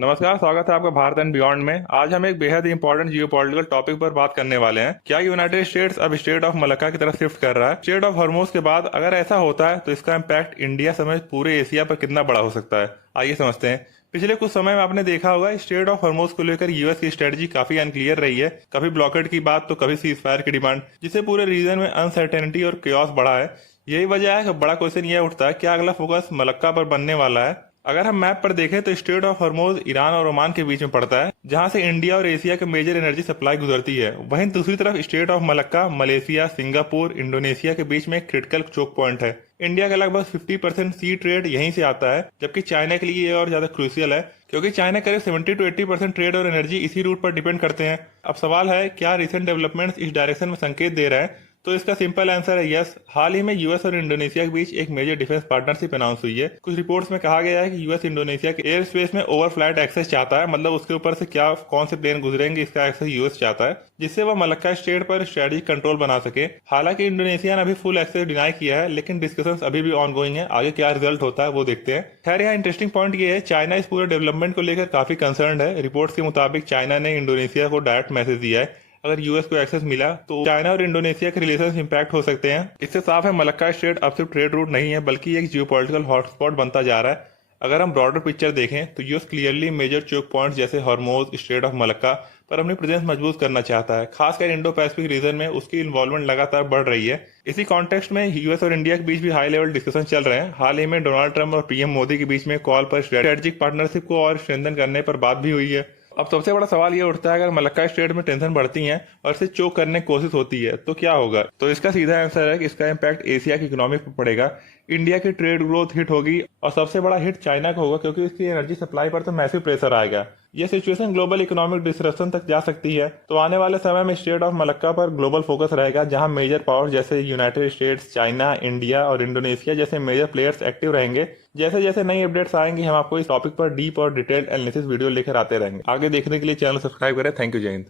नमस्कार, स्वागत है आपका भारत एंड बियॉन्ड में। आज हम एक बेहद इंपॉर्टेंट जियोपॉलिटिकल टॉपिक पर बात करने वाले हैं। क्या यूनाइटेड स्टेट्स अब स्टेट ऑफ मलक्का की तरफ शिफ्ट कर रहा है? स्टेट ऑफ हॉर्मुज के बाद अगर ऐसा होता है तो इसका इम्पैक्ट इंडिया समेत पूरे एशिया पर कितना बड़ा हो सकता है, आइए समझते हैं। पिछले कुछ समय में आपने देखा होगा स्टेट ऑफ हॉर्मुज को लेकर यूएस की स्ट्रेटजी काफी अनक्लियर रही है। कभी ब्लॉकेड की बात तो कभी सीज फायर की डिमांड, जिससे पूरे रीजन में अनसर्टेनिटी और क्योस बढ़ा है। यही वजह है कि बड़ा क्वेश्चन ये उठता है, क्या अगला फोकस मलक्का पर बनने वाला है? अगर हम मैप पर देखें तो स्ट्रेट ऑफ हॉर्मुज ईरान और ओमान के बीच में पड़ता है, जहां से इंडिया और एशिया के मेजर एनर्जी सप्लाई गुजरती है। वहीं दूसरी तरफ straight of Malacca Malaysia, Singapore, Indonesia के बीच में एक क्रिटिकल चोक पॉइंट है। इंडिया का लगभग 50% सी ट्रेड यहीं से आता है, जबकि चाइना के लिए ये और ज्यादा क्रूशियल है, क्योंकि चाइना करीब 70 to 80% ट्रेड और एनर्जी इसी रूट पर डिपेंड करते हैं। अब सवाल है, क्या रिसेंट डेवलपमेंट्स इस डायरेक्शन में संकेत दे रहे हैं? तो इसका सिंपल आंसर है यस। हाल ही में यूएस और इंडोनेशिया के बीच एक मेजर डिफेंस पार्टनरशिप अनाउंस हुई है। कुछ रिपोर्ट्स में कहा गया है कि यूएस इंडोनेशिया के एयर स्पेस में ओवर फ्लाइट एक्सेस चाहता है, मतलब उसके ऊपर से क्या कौन से प्लेन गुजरेंगे इसका एक्सेस यूएस चाहता है, जिससे वह मलक्का स्टेट पर स्ट्रेटेजिक कंट्रोल बना सके। हालांकि इंडोनेशिया ने अभी फुल एक्सेस डिनाई किया है, लेकिन डिस्कशंस अभी भी ऑन गोइंग है। आगे क्या रिजल्ट होता है वो देखते हैं। खैर, यहाँ इंटरेस्टिंग पॉइंट ये है, चाइना इस पूरे डेवलपमेंट को लेकर काफी कंसर्न है। रिपोर्ट्स के मुताबिक चाइना ने इंडोनेशिया को डायरेक्ट मैसेज दिया है, अगर यूएस को एक्सेस मिला तो चाइना और इंडोनेशिया के रिलेशन इंपैक्ट हो सकते हैं। इससे साफ है मलक्का स्टेट अब सिर्फ ट्रेड रूट नहीं है, बल्कि एक जियोपॉलिटिकल हॉटस्पॉट बनता जा रहा है। अगर हम ब्रॉडर पिक्चर देखें तो US clearly major choke points जैसे हॉर्मुज, स्ट्रेट ऑफ मलक्का पर अपनी प्रेजेंस मजबूत करना चाहता है। खासकर इंडो पैसिफिक रीजन में उसकी इन्वॉल्वमेंट लगातार बढ़ रही है। इसी कॉन्टेक्स्ट में यूएस और इंडिया के बीच भी हाई लेवल डिस्कशन चल रहे हैं। हाल ही में डोनाल्ड ट्रंप और पीएम मोदी के बीच में कॉल पर स्ट्रेटेजिक पार्टनरशिप को और स्ट्रेंथन करने पर बात भी हुई है। अब सबसे बड़ा सवाल ये उठता है, अगर मलक्का स्टेट में टेंशन बढ़ती है और इसे चोक करने की कोशिश होती है तो क्या होगा? तो इसका सीधा आंसर है कि इसका इम्पैक्ट एशिया की इकोनॉमी पर पड़ेगा। इंडिया की ट्रेड ग्रोथ हिट होगी और सबसे बड़ा हिट चाइना का होगा, क्योंकि इसकी एनर्जी सप्लाई पर तो मैसिव प्रेशर आएगा। यह सिचुएशन ग्लोबल इकोनॉमिक डिसरप्शन तक जा सकती है। तो आने वाले समय में स्टेट ऑफ मलक्का पर ग्लोबल फोकस रहेगा, जहां मेजर पावर जैसे यूनाइटेड स्टेट्स, चाइना, इंडिया और इंडोनेशिया जैसे मेजर प्लेयर्स एक्टिव रहेंगे। जैसे जैसे नई अपडेट्स आएंगी हम आपको इस टॉपिक पर डीप और डिटेल्ड एनालिसिस वीडियो लेकर आते रहेंगे। आगे देखने के लिए चैनल सब्सक्राइब करें। थैंक यू, जय हिंद।